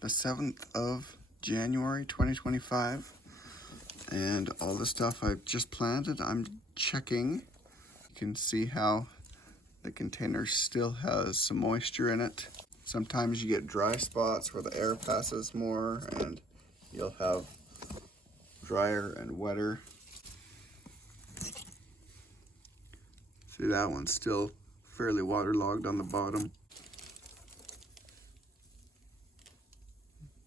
the 7th of January 2025, and all the stuff I've just planted, I'm checking. You can see how the container still has some moisture in it. Sometimes you get dry spots where the air passes more, and you'll have drier and wetter. See, that one's still fairly waterlogged on the bottom.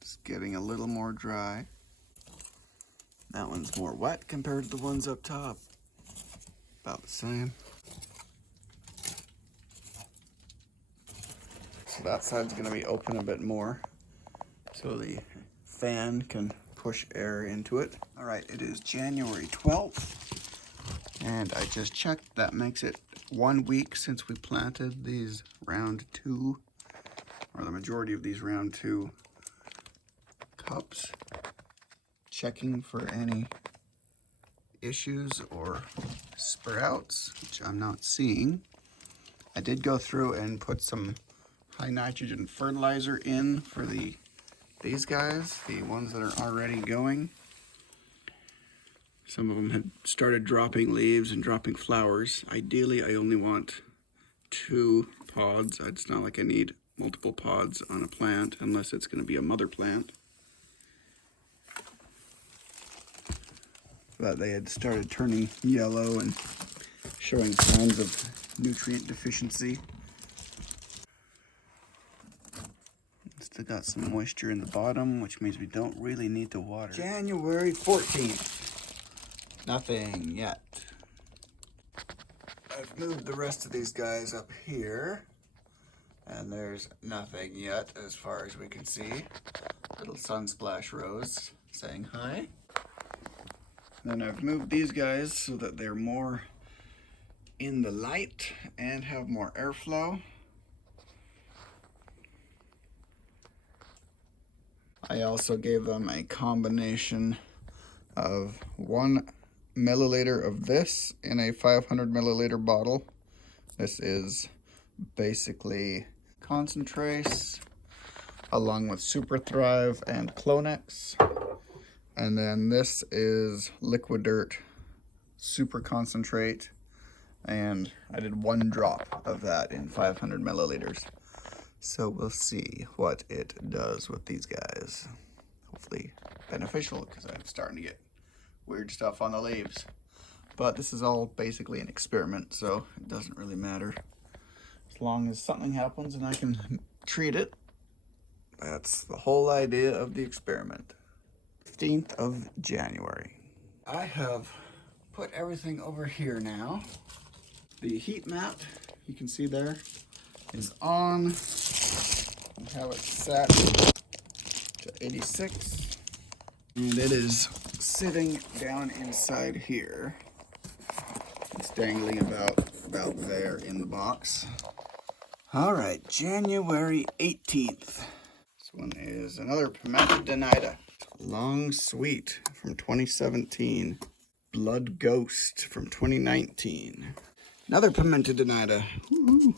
It's getting a little more dry. That one's more wet compared to the ones up top. About the same. So that side's going to be open a bit more, so the fan can push air into it. All right, it is January 12th, and I just checked. That makes it 1 week since we planted these round 2, or the majority of these round 2 cups. Checking for any issues or sprouts, which I'm not seeing. I did go through and put some high nitrogen fertilizer in for these guys, the ones that are already going. Some of them had started dropping leaves and dropping flowers. Ideally, I only want 2 pods. It's not like I need multiple pods on a plant unless it's going to be a mother plant. But they had started turning yellow and showing signs of nutrient deficiency. Still got some moisture in the bottom, which means we don't really need to water. January 14th. Nothing yet. I've moved the rest of these guys up here, and there's nothing yet as far as we can see. Little sunsplash rose saying hi. Then I've moved these guys so that they're more in the light and have more airflow. I also gave them a combination of 1 milliliter of this in a 500 milliliter bottle. This is basically concentrates along with Super Thrive and Clonex. And then this is Liquid Dirt Super Concentrate, and I did 1 drop of that in 500 milliliters. So we'll see what it does with these guys. Hopefully beneficial, because I'm starting to get weird stuff on the leaves. But this is all basically an experiment, so it doesn't really matter. As long as something happens and I can treat it, that's the whole idea of the experiment. 15th of January. I have put everything over here now. The heat mat, you can see there, is on. We have it set to 86. And it is sitting down inside here. It's dangling about there in the box. All right, January 18th. This one is another Pimenta Donita. Long Sweet from 2017. Blood Ghost from 2019. Another Pimenta Donita. Woo-hoo.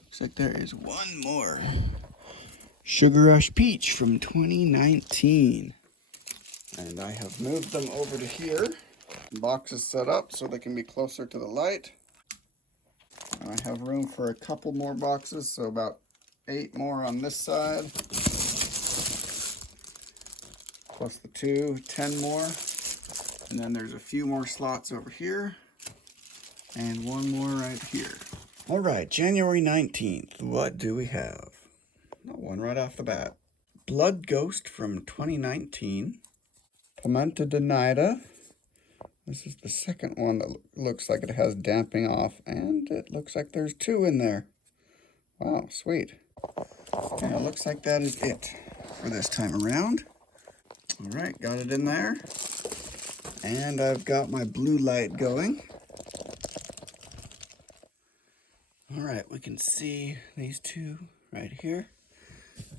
Looks like there is one more. Sugar Rush Peach from 2019. And I have moved them over to here. Boxes set up so they can be closer to the light. And I have room for a couple more boxes, so about 8 more on this side. Plus the 2, 10 more. And then there's a few more slots over here. And 1 more right here. All right, January 19th. What do we have? Not one right off the bat. Blood Ghost from 2019. Pimenta Donita. This is the second one that looks like it has damping off. And it looks like there's 2 in there. Wow, sweet. And it looks like that is it for this time around. All right, got it in there. And I've got my blue light going. All right, we can see these 2 right here.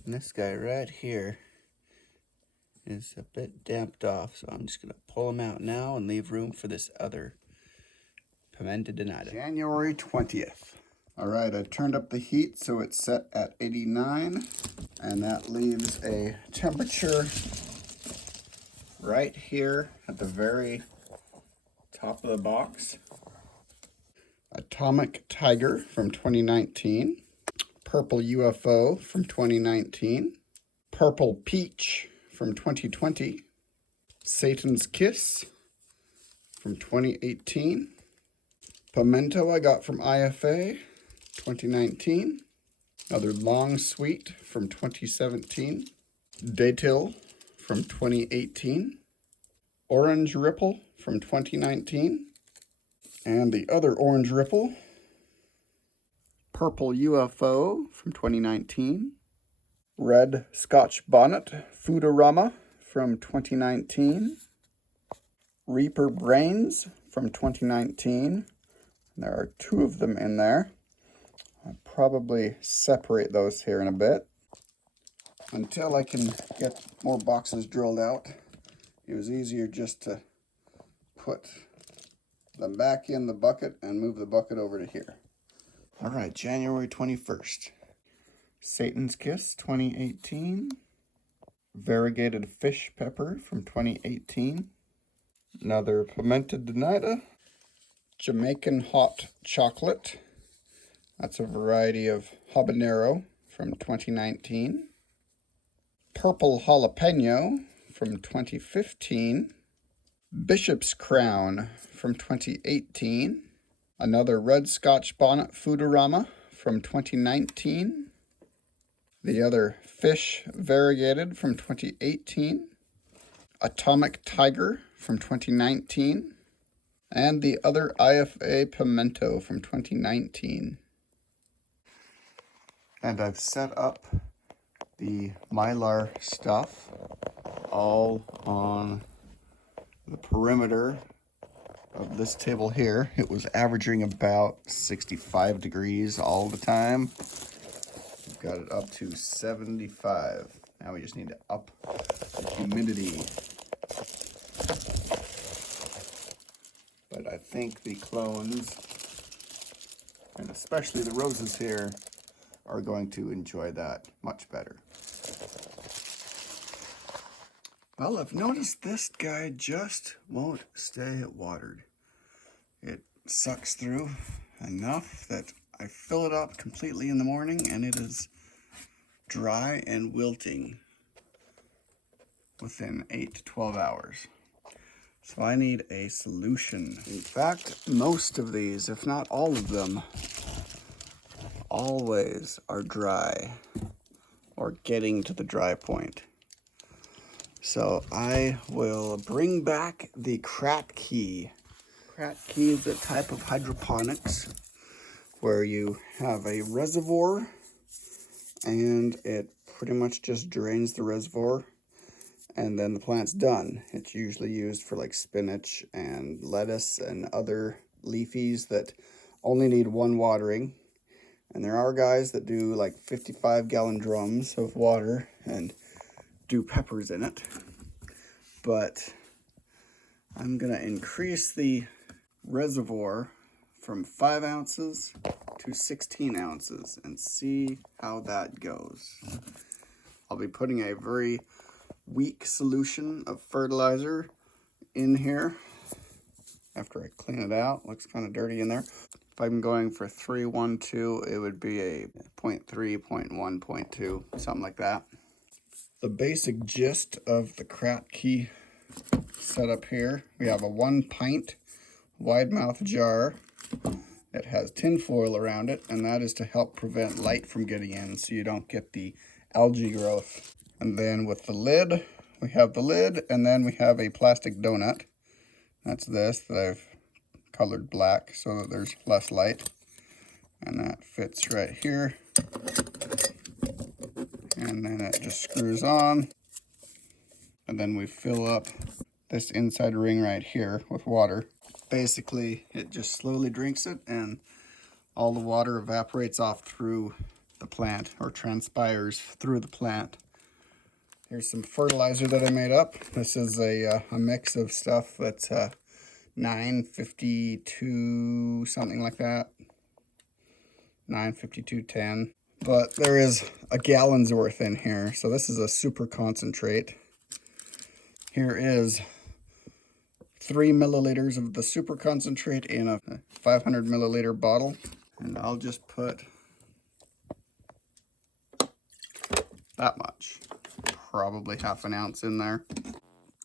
And this guy right here is a bit damped off, so I'm just gonna pull him out now and leave room for this other Pimenta Donita. January 20th. All right, I turned up the heat so it's set at 89, and that leaves a temperature right here at the very top of the box. Atomic Tiger from 2019. Purple UFO from 2019. Purple Peach from 2020. Satan's Kiss from 2018. Pimento I got from IFA 2019. Another Long Sweet from 2017. Daytil from 2018. Orange Ripple from 2019. And the other Orange Ripple, Purple UFO from 2019. Red Scotch Bonnet Foodorama from 2019. Reaper Brains from 2019. There are 2 of them in there. I'll probably separate those here in a bit. Until I can get more boxes drilled out, it was easier just to put them back in the bucket and move the bucket over to here. All right, January 21st. Satan's Kiss 2018. Variegated Fish Pepper from 2018. Another Pimenta Donata. Jamaican Hot Chocolate. That's a variety of habanero from 2019. Purple Jalapeno from 2015. Bishop's Crown from 2018. Another Red Scotch Bonnet Foodorama from 2019. The other Fish Variegated from 2018. Atomic Tiger from 2019. And the other IFA Pimento from 2019. And I've set up the Mylar stuff all on the perimeter of this table here. It was averaging about 65 degrees all the time. We've got it up to 75. Now we just need to up the humidity. But I think the clones, and especially the roses here, are going to enjoy that much better. Well, I've noticed this guy just won't stay watered. It sucks through enough that I fill it up completely in the morning and it is dry and wilting within 8 to 12 hours. So I need a solution. In fact, most of these, if not all of them, always are dry or getting to the dry point. So I will bring back the Kratky. Kratky is a type of hydroponics where you have a reservoir and it pretty much just drains the reservoir and then the plant's done. It's usually used for like spinach and lettuce and other leafies that only need one watering. And there are guys that do like 55-gallon drums of water and do peppers in it. But I'm gonna increase the reservoir from 5 ounces to 16 ounces and see how that goes. I'll be putting a very weak solution of fertilizer in here after I clean it out. Looks kind of dirty in there. If I'm going for 3-1-2, it would be a 0.3, 0.1, 0.2, something like that. The basic gist of the Kratky setup here, we have a 1 pint wide mouth jar. It has tin foil around it, and that is to help prevent light from getting in so you don't get the algae growth. And then with the lid, we have the lid, and then we have a plastic donut. That's this that I've colored black so that there's less light. And that fits right here. And then it just screws on. And then we fill up this inside ring right here with water. Basically, it just slowly drinks it and all the water evaporates off through the plant or transpires through the plant. Here's some fertilizer that I made up. This is a mix of stuff that's 952, something like that. 952.10. But there is a gallon's worth in here, so this is a super concentrate. Here is 3 milliliters of the super concentrate in a 500 milliliter bottle. And I'll just put that much, probably half an ounce in there.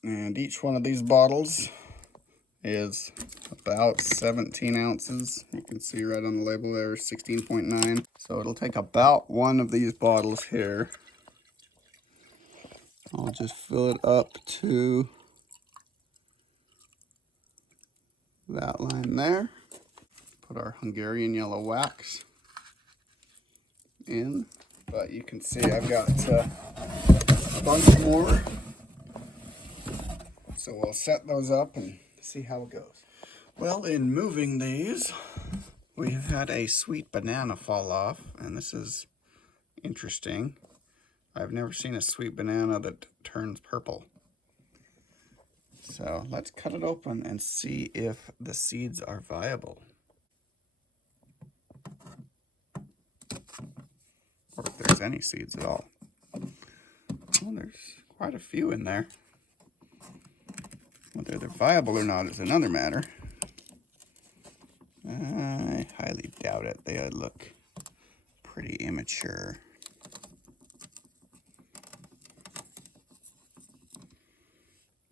And each one of these bottles is about 17 ounces. You can see right on the label there, 16.9. So it'll take about one of these bottles here. I'll just fill it up to that line there. Put our Hungarian Yellow Wax in. But you can see I've got a bunch more. So we'll set those up and see how it goes. Well, in moving these, we have had a sweet banana fall off, and this is interesting. I've never seen a sweet banana that turns purple. So let's cut it open and see if the seeds are viable. Or if there's any seeds at all. Well, there's quite a few in there. Whether they're viable or not is another matter. I highly doubt it. They look pretty immature.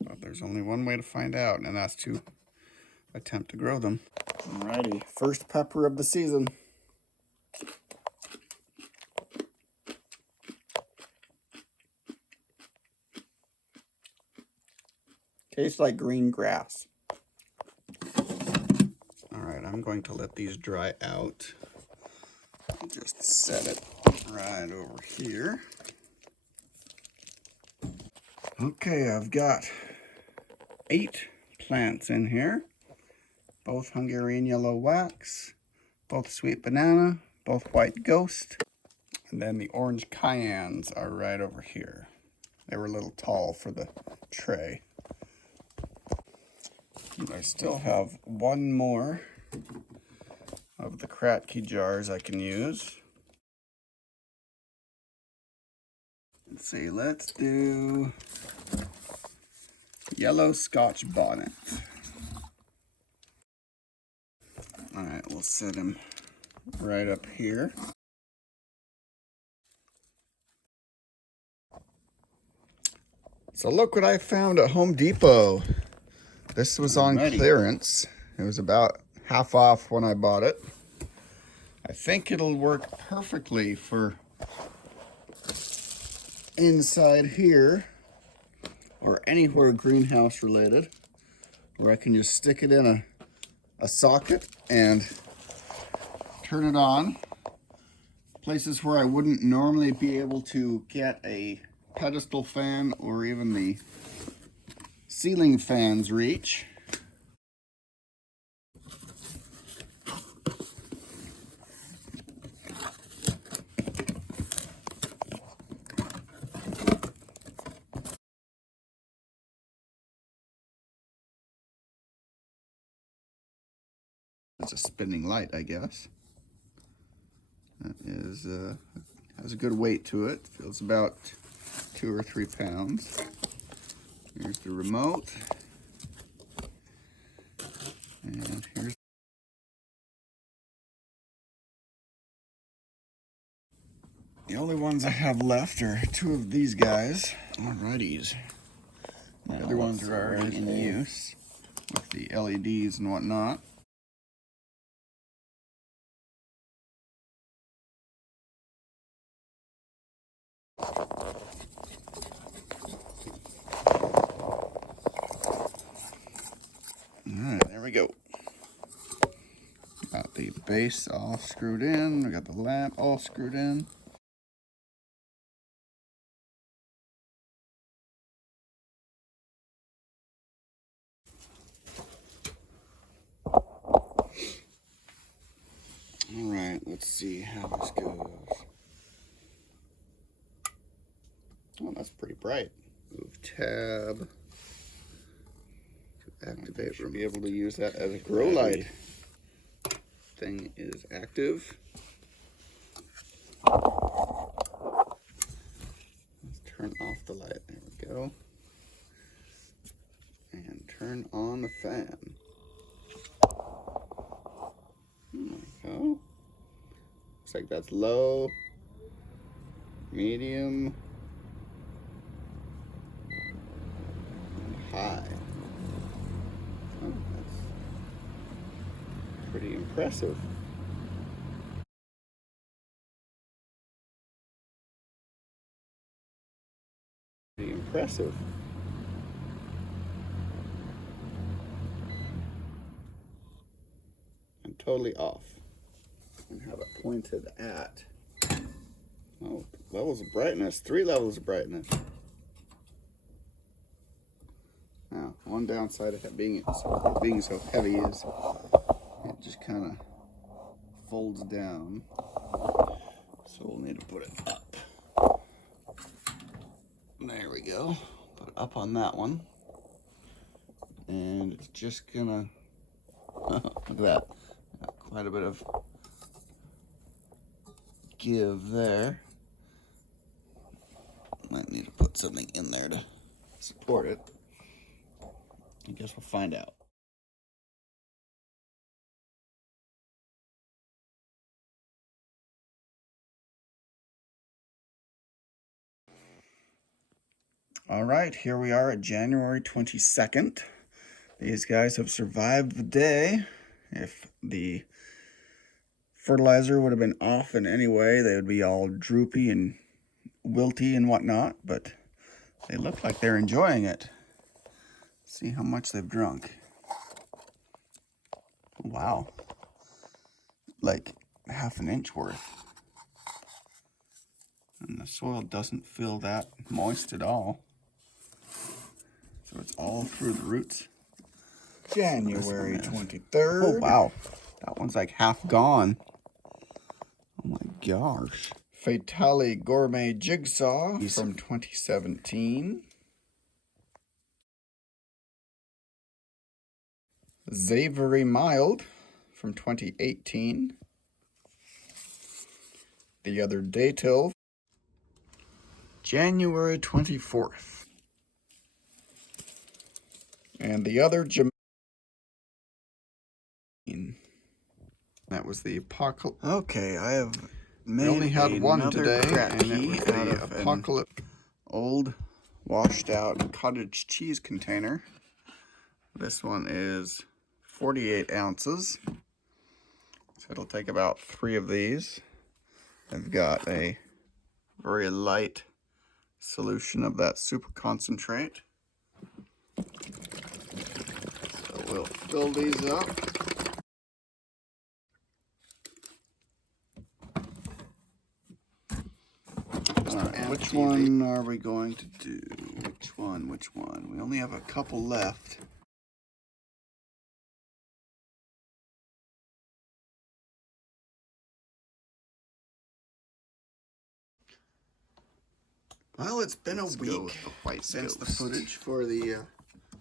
But there's only one way to find out, and that's to attempt to grow them. Alrighty, first pepper of the season. Tastes like green grass. Alright, I'm going to let these dry out. I'll just set it right over here. Okay, I've got 8 plants in here. Both Hungarian Yellow Wax, both Sweet Banana, both White Ghost, and then the Orange Cayennes are right over here. They were a little tall for the tray. And I still have one more of the Kratky jars I can use. Let's see, let's do yellow Scotch bonnet. Alright, we'll set him right up here. So look what I found at Home Depot. This was on clearance. It was about half off when I bought it. I think it'll work perfectly for inside here or anywhere greenhouse related, where I can just stick it in a socket and turn it on. Places where I wouldn't normally be able to get a pedestal fan or even the ceiling fans reach. It's a spinning light, I guess. That is has a good weight to it. Feels about 2 or 3 pounds. Here's the remote. And here's the only ones I have left are 2 of these guys. Alrighties. The other ones are already in use with the LEDs and whatnot. Alright, there we go. Got the base all screwed in. We got the lamp all screwed in. Alright, let's see how this goes. Oh, that's pretty bright. Move tab. To activate, we'll be able to use that as a grow light. Thing is active. Let's turn off the light. There we go. And turn on the fan. There we go. Looks like that's low, medium, and high. Oh, that's pretty impressive. Pretty impressive. And totally off. And have it pointed at, oh, levels of brightness, 3 levels of brightness. Now, one downside of it being so heavy is it just kind of folds down. So we'll need to put it up. There we go. Put it up on that one. And it's just gonna, look at that. Quite a bit of give there. Might need to put something in there to support it. I guess we'll find out. All right, here we are at January 22nd. These guys have survived the day. If the fertilizer would have been off in any way, they would be all droopy and wilty and whatnot, but they look like they're enjoying it. See how much they've drunk. Wow. Like half an inch worth. And the soil doesn't feel that moist at all. So it's all through the roots. January 23rd. Oh, wow. That one's like half gone. Oh my gosh. Fatale Gourmet Jigsaw from 2017. Savory Mild from 2018. The Other Datil. January 24th. And The Other That was the Apocalypse. Okay, I have made only had one today, Kratky, and it was the Apocalypse old washed out cottage cheese container. This one is 48 ounces. So it'll take about 3 of these. I've got a very light solution of that super concentrate. So we'll fill these up. Alright, which one are we going to do? Which one? We only have a couple left. Well, it's been a week since the footage for the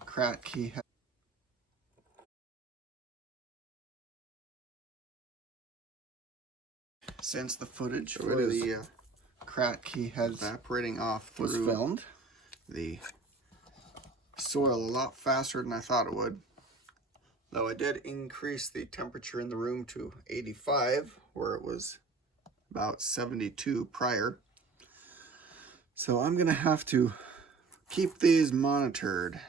Kratky. Since the footage for the Kratky has evaporating off was filmed, the soil a lot faster than I thought it would. Though I did increase the temperature in the room to 85, where it was about 72 prior. So I'm gonna have to keep these monitored.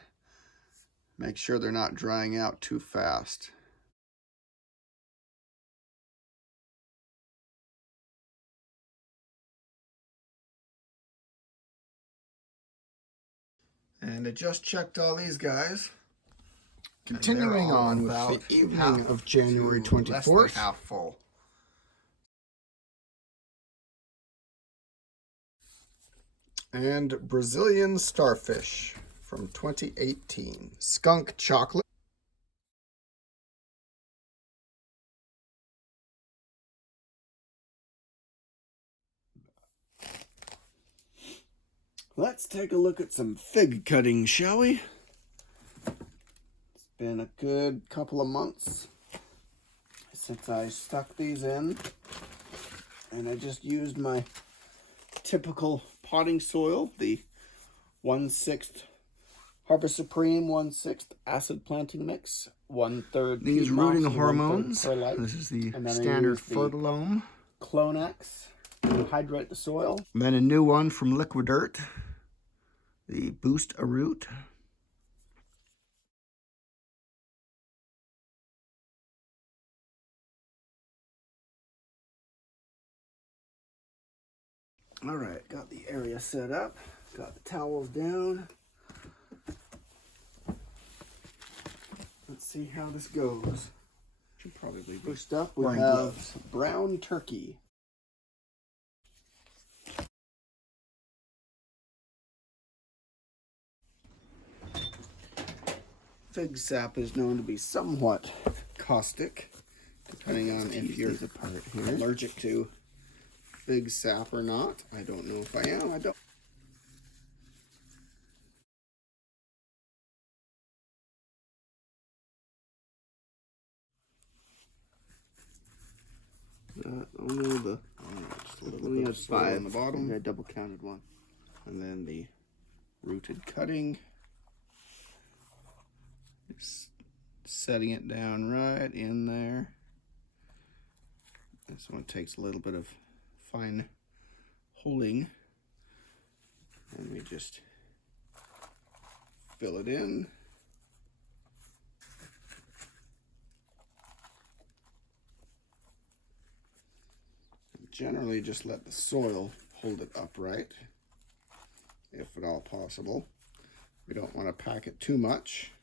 Make sure they're not drying out too fast. And I just checked all these guys. Continuing on with the evening of January 24th. Half full. And Brazilian Starfish from 2018. Skunk Chocolate. Let's take a look at some fig cutting, shall we? It's been a good couple of months since I stuck these in. And I just used my typical potting soil, the 1/6 Harvest Supreme 1/6 acid planting mix, 1/3 these peat moss, rooting and hormones. 1/3 perlite. This is the And then standard I use the Fertilome. Clonex to hydrate the soil. Then a new one from Liquid Dirt, the Boost a Root. All right, got the area set up, got the towels down. Let's see how this goes. Should probably be. First up, we Wearing have gloves. brown turkey. Fig sap is known to be somewhat caustic, depending on if you're allergic to fig sap or not. I don't know if I am. I don't. Only has 5 on the bottom. I double counted one. And then the rooted cutting. Just setting it down right in there. This one takes a little bit of fine holding. And we just fill it in. Generally just let the soil hold it upright, if at all possible. We don't want to pack it too much,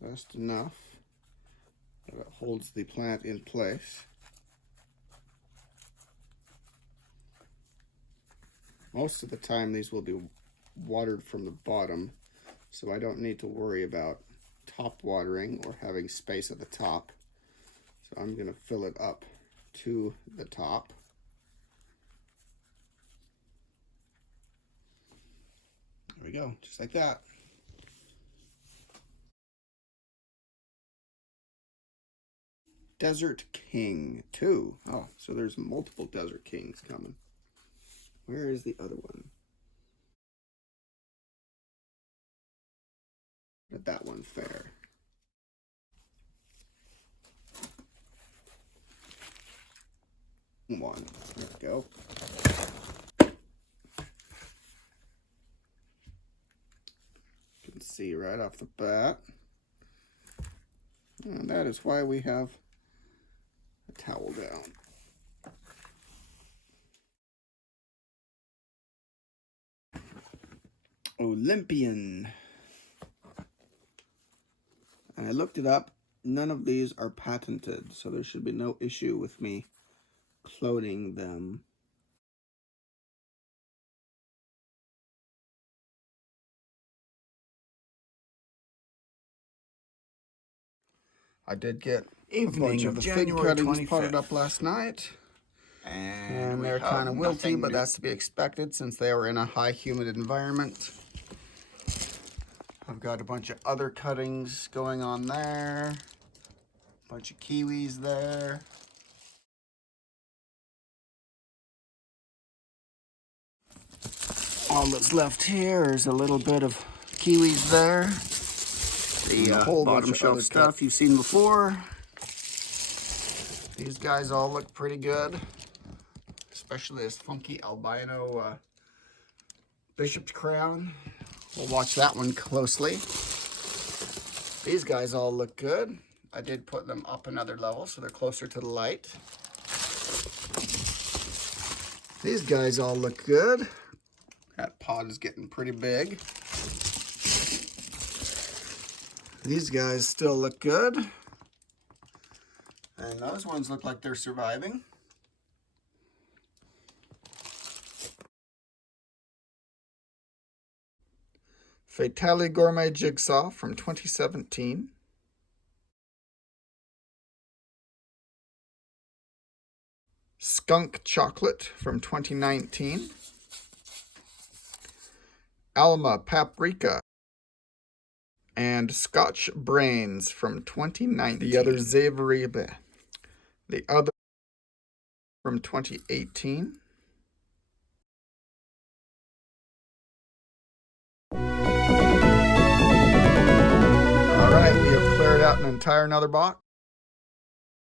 just enough that it holds the plant in place. Most of the time these will be watered from the bottom, so I don't need to worry about top watering or having space at the top. So I'm going to fill it up to the top. There we go, just like that. Desert King 2. Oh, so there's multiple Desert Kings coming. Where is the other one? Did that one fare? One. There we go. You can see right off the bat. And that is why we have a towel down. Olympian. And I looked it up. None of these are patented, so there should be no issue with me cloning them. I did get a bunch of the fig cuttings potted up last night. And they're kind of wilty, but that's to be expected since they were in a high humid environment. I've got a bunch of other cuttings going on there. A bunch of kiwis there. All that's left here is a little bit of kiwis there. The whole bottom shelf stuff you've seen before. These guys all look pretty good, especially this funky albino bishop's crown. We'll watch that one closely. These guys all look good. I did put them up another level so they're closer to the light. These guys all look good. That pod is getting pretty big. These guys still look good. And those ones look like they're surviving. Fatale Gourmet Jigsaw from 2017. Skunk Chocolate from 2019. Alma Paprika. And Scotch Brains from 2019. The other from 2018. All right, we have cleared out an entire another box.